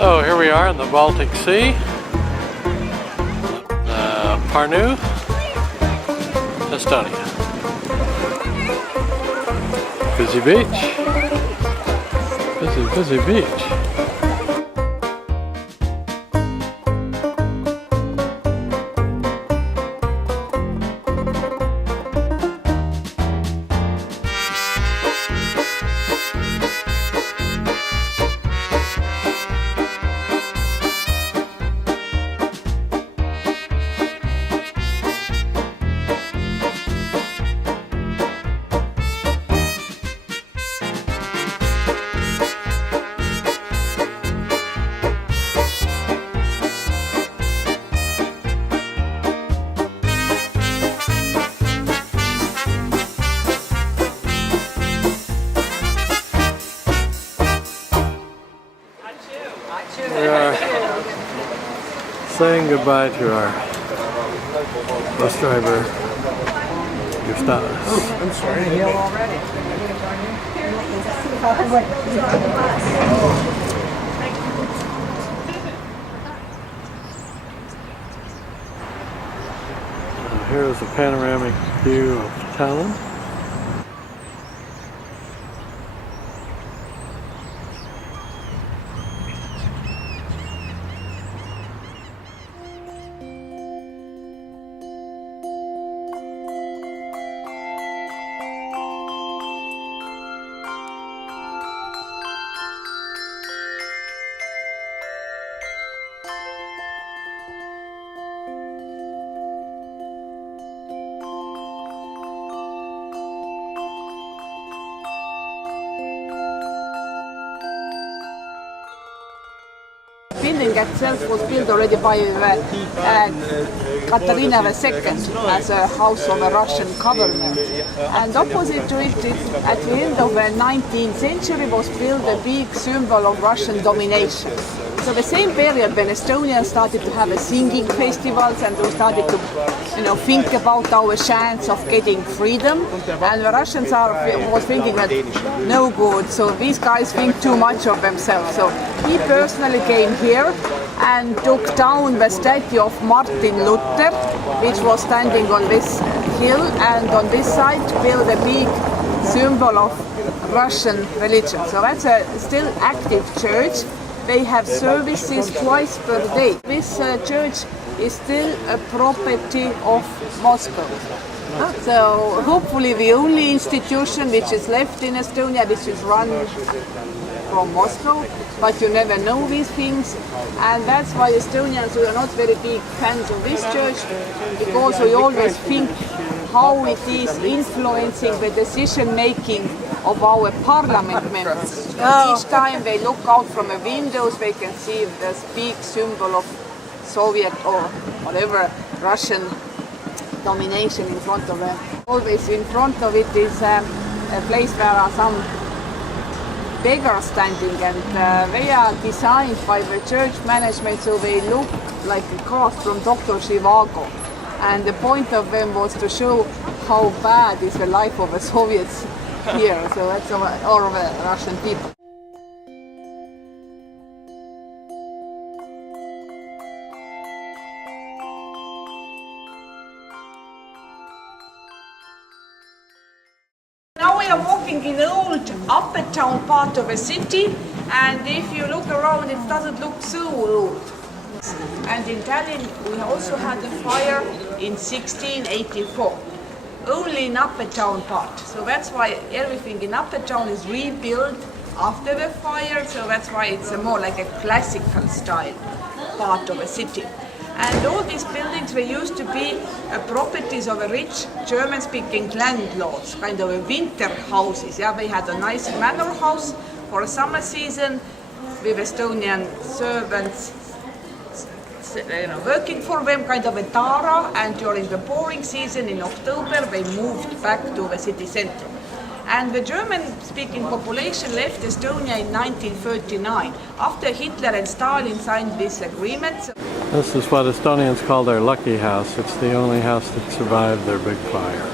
So here we are in the Baltic Sea, Parnu, Estonia. Busy beach. Busy beach. We are saying goodbye to our bus driver, Gustavus. I'm sorry. Here already. Here is a panoramic view of Tallinn. Building itself was built already by Katarina II as a house of a Russian government. And opposite to it, at the end of the 19th century, was built a big symbol of Russian domination. So the same period when Estonia started to have a singing festivals and we started to think about our chance of getting freedom, and the Russians was thinking that no good, so these guys think too much of themselves. So he personally came here and took down the statue of Martin Luther, which was standing on this hill, and on this side built a big symbol of Russian religion. So that's a still active church. They have services twice per day. This church is still a property of Moscow. So hopefully the only institution which is left in Estonia which is run from Moscow, but you never know these things, and that's why Estonians, we are not very big fans of this church, because we always think how it is influencing the decision making of our parliament members. Each time they look out from the windows, they can see this big symbol of Soviet or whatever Russian domination in front of them. Always in front of it is a place where are some beggars standing, and they are designed by the church management so they look like a cast from Dr. Zhivago. And the point of them was to show how bad is the life of the Soviets here. So that's all of the Russian people. Now we are walking in the old upper town part of a city, and if you look around, it doesn't look so old. And in Tallinn, we also had a fire in 1684, only in upper town part. So that's why everything in upper town is rebuilt after the fire. So that's why it's a more like a classical style part of a city. And all these buildings were used to be properties of a rich German-speaking landlords, kind of a winter houses. Yeah, they had a nice manor house for a summer season with Estonian servants working for them, kind of a tara, and during the boring season in October they moved back to the city center. And the German-speaking population left Estonia in 1939 after Hitler and Stalin signed this agreement. This is what Estonians call their lucky house. It's the only house that survived their big fire.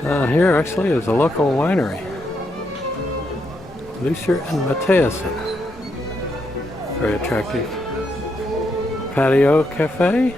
Here actually is a local winery. Lucier and Mathiasen. Very attractive patio cafe.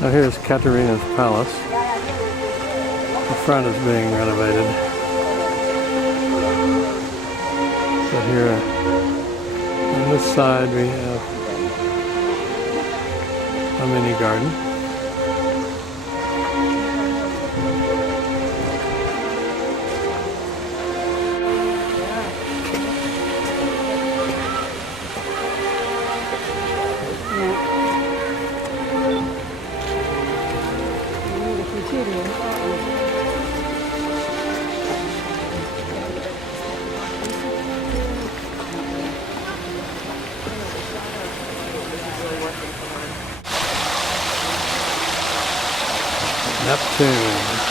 Now here's Katerina's Palace. The front is being renovated. So here on this side we have a mini garden. Neptune.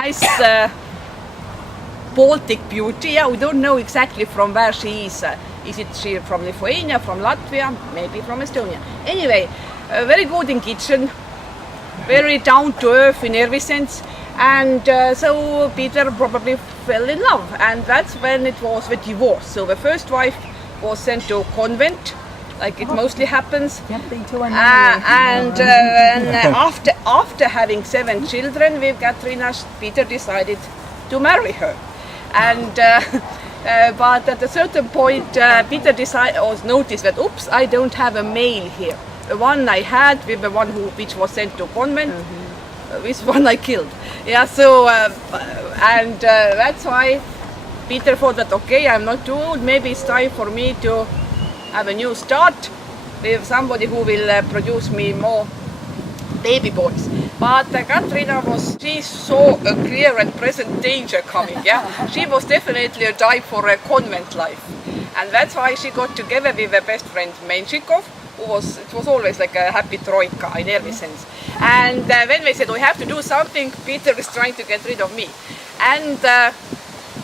Nice Baltic beauty. Yeah, we don't know exactly from where she is. Is it she from Lithuania, from Latvia, maybe from Estonia? Anyway, very good in kitchen, very down to earth in every sense. And so Peter probably fell in love, and that's when it was the divorce. So the first wife was sent to a convent, like it mostly happens. And after having 7 children with Katrina, Peter decided to marry her. And but at a certain point, Peter noticed that, oops, I don't have a male here. The one I had with the one which was sent to convent, this one I killed. Yeah, so and that's why Peter thought that, okay, I'm not too old, maybe it's time for me to have a new start with somebody who will produce me more baby boys. But Katrina she saw a clear and present danger coming. Yeah, she was definitely a type for a convent life, and that's why she got together with her best friend Menshikov, it was always like a happy troika in every sense. And when they said we have to do something, Peter is trying to get rid of me, and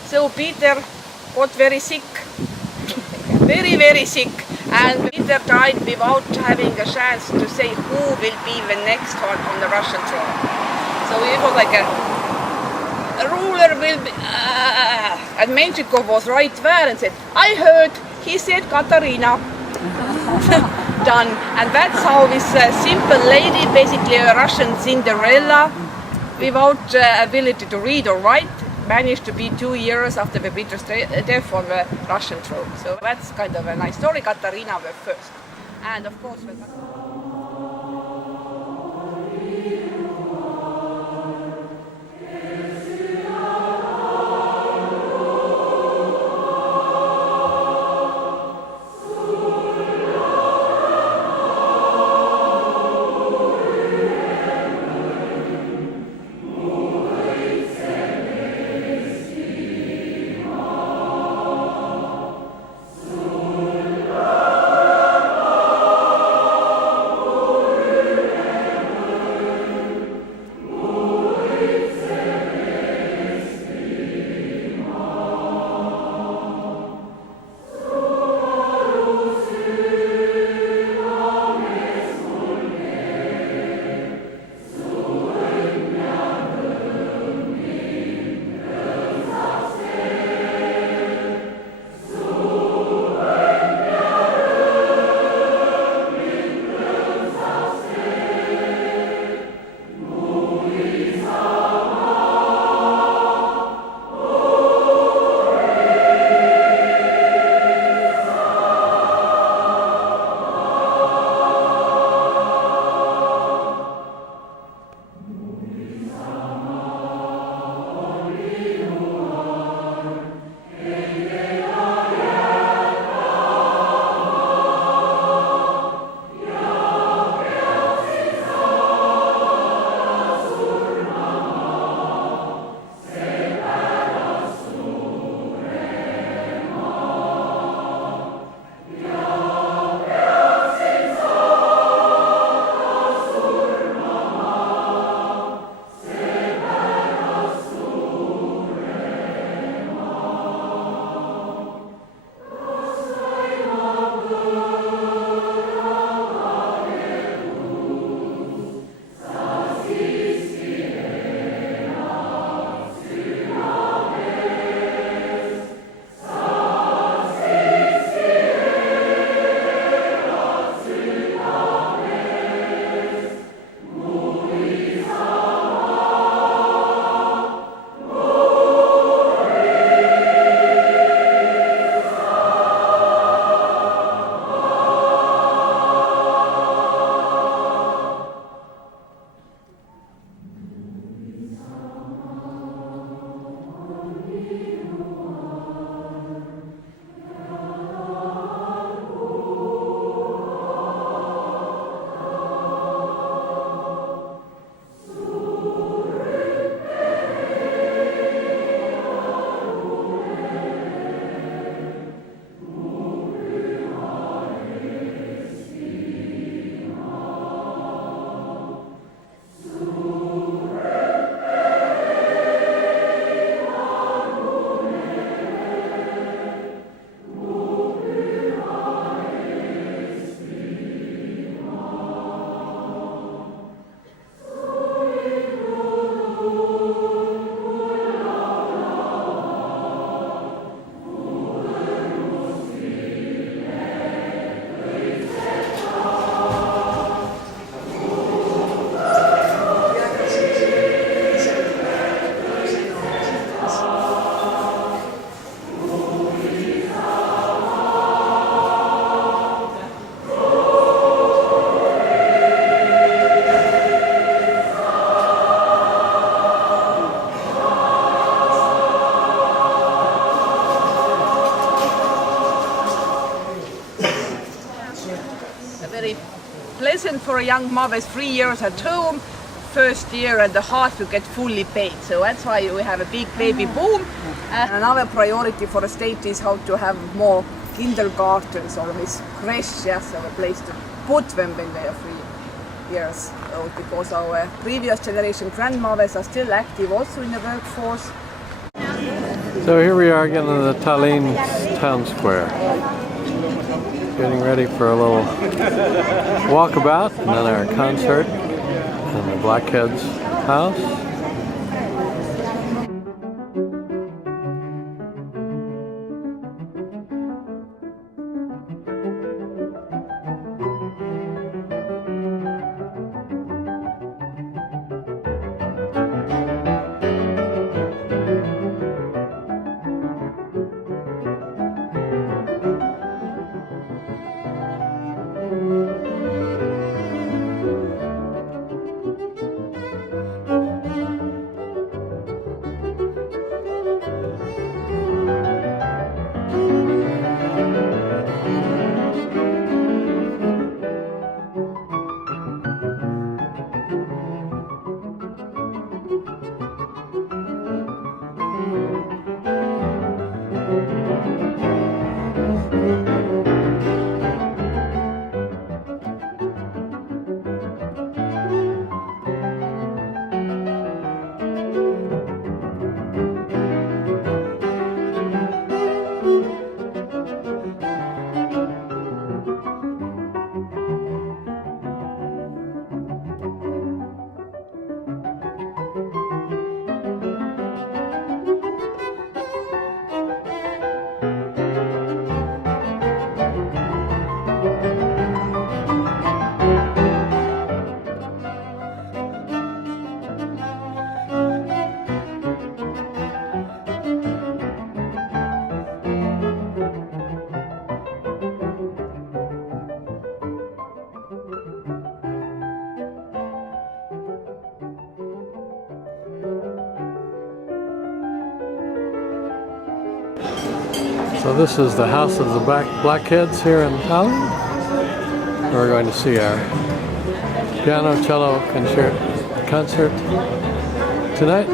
so Peter got very sick, very sick. And Peter died without having a chance to say who will be the next one on the Russian throne. So it was like a ruler will be... And Menshikov was right there and said, I heard, he said Katarina. Done. And that's how this simple lady, basically a Russian Cinderella, without ability to read or write, managed to be 2 years after the Peter's death on the Russian throne. So that's kind of a nice story. Katarina was first. And of course... very pleasant for a young mother. 3 years at home, first year and a half you get fully paid. So that's why we have a big baby boom. And another priority for the state is how to have more kindergartens or this creche, yes, or a place to put them when they are 3 years old, because our previous generation grandmothers are still active also in the workforce. So here we are again in the Tallinn town square. Getting ready for a little walkabout and then our concert in the Blackheads house. So this is the House of the Blackheads here in Tallinn. We're going to see our piano cello concert tonight.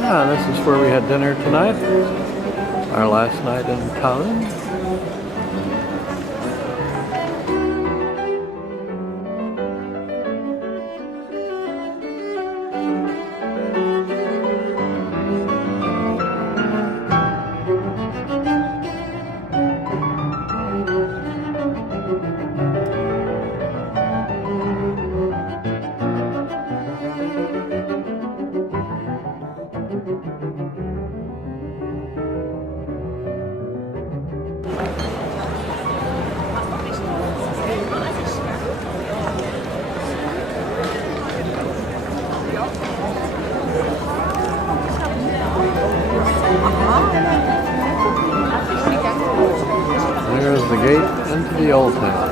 Yeah, this is where we had dinner tonight, our last night in Tallinn. There's the gate into the old town.